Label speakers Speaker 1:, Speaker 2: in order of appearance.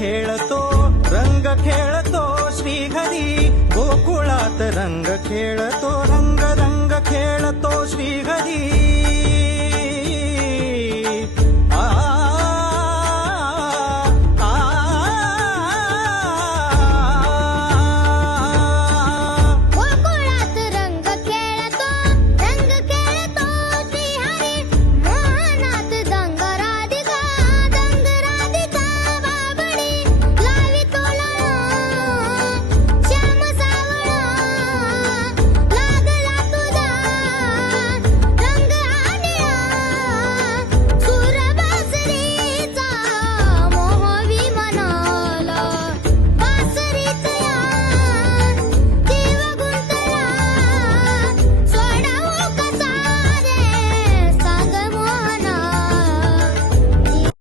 Speaker 1: खेळतो रंग खेळतो श्रीहरी गोकुळात रंग खेळतो.